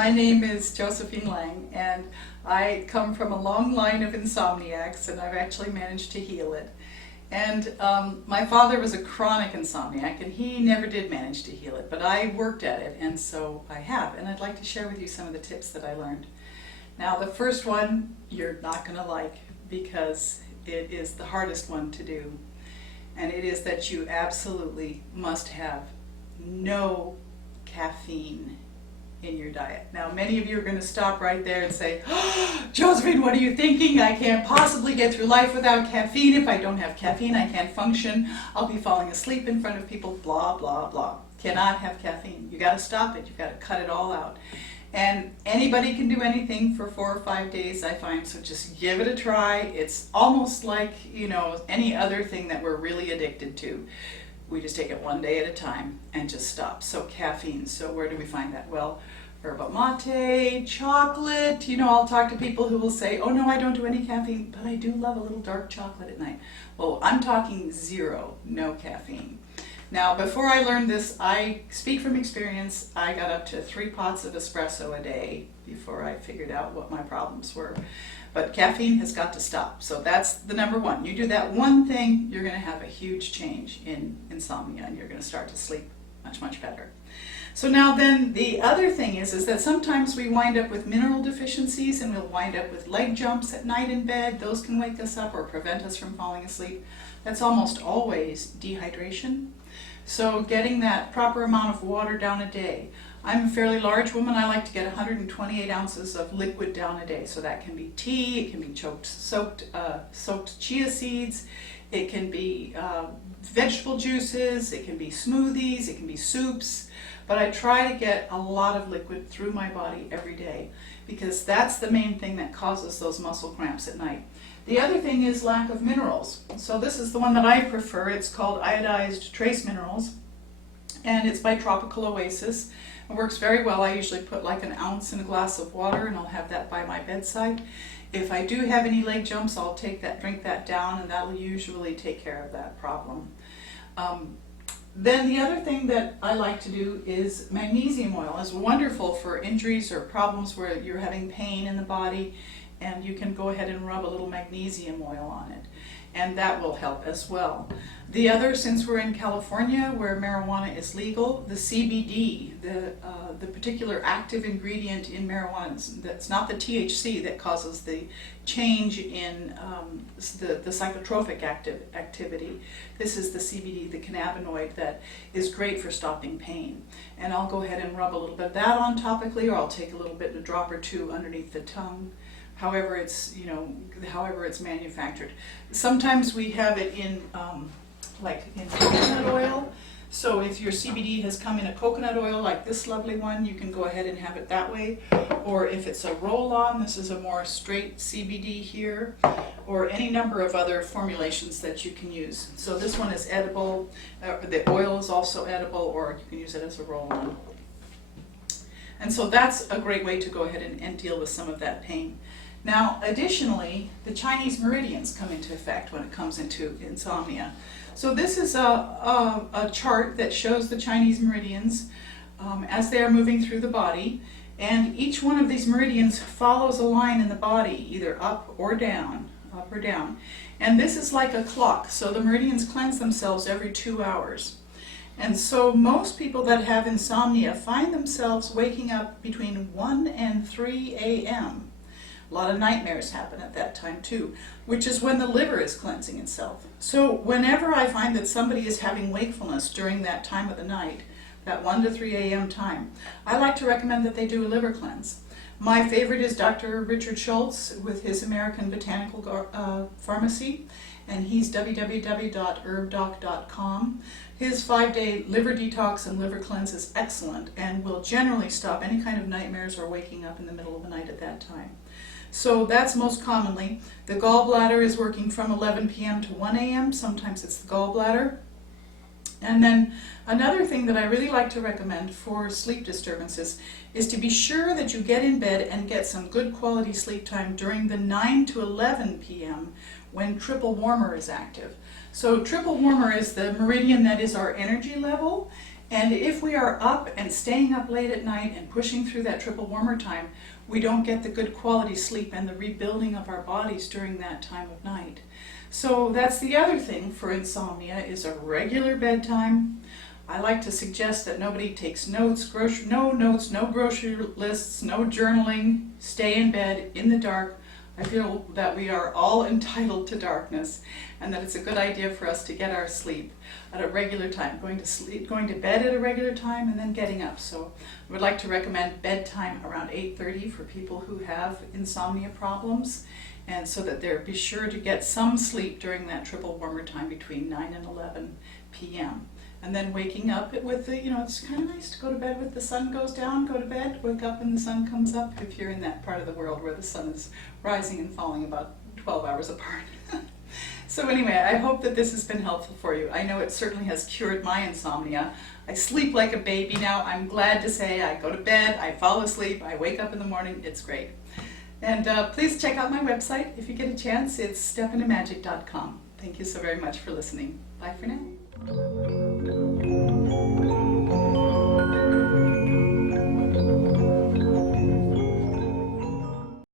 My name is Josephine Lang, and I come from a long line of insomniacs, and I've actually managed to heal it. And my father was a chronic insomniac, and he never did manage to heal it, but I worked at it, and so I have. And I'd like to share with you some of the tips that I learned. Now, the first one you're not going to like, because it is the hardest one to do. And it is that you absolutely must have no caffeine in your diet. Now, many of you are going to stop right there and say, oh, Josephine, what are you thinking? I can't possibly get through life without caffeine. If I don't have caffeine, I can't function. I'll be falling asleep in front of people, blah, blah, blah. Cannot have caffeine. You got to stop it. You've got to cut it all out. And anybody can do anything for 4 or 5 days, I find, so just give it a try. It's almost like, any other thing that we're really addicted to. We just take it one day at a time and just stop. So caffeine, so where do we find that? Well, yerba mate, chocolate. I'll talk to people who will say, oh no, I don't do any caffeine, but I do love a little dark chocolate at night. Well, I'm talking zero, no caffeine. Now, before I learned this, I speak from experience. I got up to 3 pots of espresso a day before I figured out what my problems were. But caffeine has got to stop. So that's the number one. You do that one thing, you're going to have a huge change in insomnia, and you're going to start to sleep much, much better. So now then, the other thing is that sometimes we wind up with mineral deficiencies, and we'll wind up with leg jumps at night in bed. Those can wake us up or prevent us from falling asleep. That's almost always dehydration. So getting that proper amount of water down a day. I'm a fairly large woman. I like to get 128 ounces of liquid down a day. So that can be tea, it can be soaked chia seeds, it can be vegetable juices, it can be smoothies, it can be soups. But I try to get a lot of liquid through my body every day, because that's the main thing that causes those muscle cramps at night. The other thing is lack of minerals. So this is the one that I prefer. It's called iodized trace minerals, and it's by Tropical Oasis. It works very well. I usually put like an ounce in a glass of water, and I'll have that by my bedside. If I do have any leg jumps, I'll drink that down, and that'll usually take care of that problem. Then the other thing that I like to do is magnesium oil. It's wonderful for injuries or problems where you're having pain in the body, and you can go ahead and rub a little magnesium oil on it, and that will help as well. The other, since we're in California where marijuana is legal, the CBD, the particular active ingredient in marijuana, that's not the THC that causes the change in the psychotropic activity. This is the CBD, the cannabinoid, that is great for stopping pain. And I'll go ahead and rub a little bit of that on topically, or I'll take a little bit, a drop or two underneath the tongue. However it's manufactured. Sometimes we have it in like in coconut oil. So if your CBD has come in a coconut oil, like this lovely one, you can go ahead and have it that way. Or if it's a roll-on, this is a more straight CBD here, or any number of other formulations that you can use. So this one is edible. The oil is also edible, or you can use it as a roll-on. And so that's a great way to go ahead and deal with some of that pain. Now, additionally, the Chinese meridians come into effect when it comes into insomnia. So this is a chart that shows the Chinese meridians as they are moving through the body, and each one of these meridians follows a line in the body, either up or down, And this is like a clock, so the meridians cleanse themselves every 2 hours. And so most people that have insomnia find themselves waking up between 1 and 3 a.m. A lot of nightmares happen at that time too, which is when the liver is cleansing itself. So whenever I find that somebody is having wakefulness during that time of the night, that 1 to 3 a.m. time, I like to recommend that they do a liver cleanse. My favorite is Dr. Richard Schultz with his American Botanical Pharmacy, and he's www.herbdoc.com. His 5-day liver detox and liver cleanse is excellent and will generally stop any kind of nightmares or waking up in the middle of the night at that time. So that's most commonly. The gallbladder is working from 11 p.m. to 1 a.m. Sometimes it's the gallbladder. And then another thing that I really like to recommend for sleep disturbances is to be sure that you get in bed and get some good quality sleep time during the 9 to 11 p.m. when triple warmer is active. So triple warmer is the meridian that is our energy level, And if we are up and staying up late at night and pushing through that triple warmer time, we don't get the good quality sleep and the rebuilding of our bodies during that time of night. So that's the other thing for insomnia, is a regular bedtime. I like to suggest that nobody takes notes, no grocery lists, no journaling, stay in bed in the dark. I feel that we are all entitled to darkness, and that it's a good idea for us to get our sleep at a regular time, going to bed at a regular time and then getting up. So I would like to recommend bedtime around 8:30 for people who have insomnia problems, and so that they're be sure to get some sleep during that triple warmer time between 9 and 11 p.m. And then waking up with the, it's kind of nice to go to bed with the sun goes down, go to bed, wake up when the sun comes up, if you're in that part of the world where the sun is rising and falling about 12 hours apart. So anyway, I hope that this has been helpful for you. I know it certainly has cured my insomnia. I sleep like a baby now. I'm glad to say I go to bed, I fall asleep, I wake up in the morning. It's great. And please check out my website if you get a chance. It's stepintomagic.com. Thank you so very much for listening. Bye for now.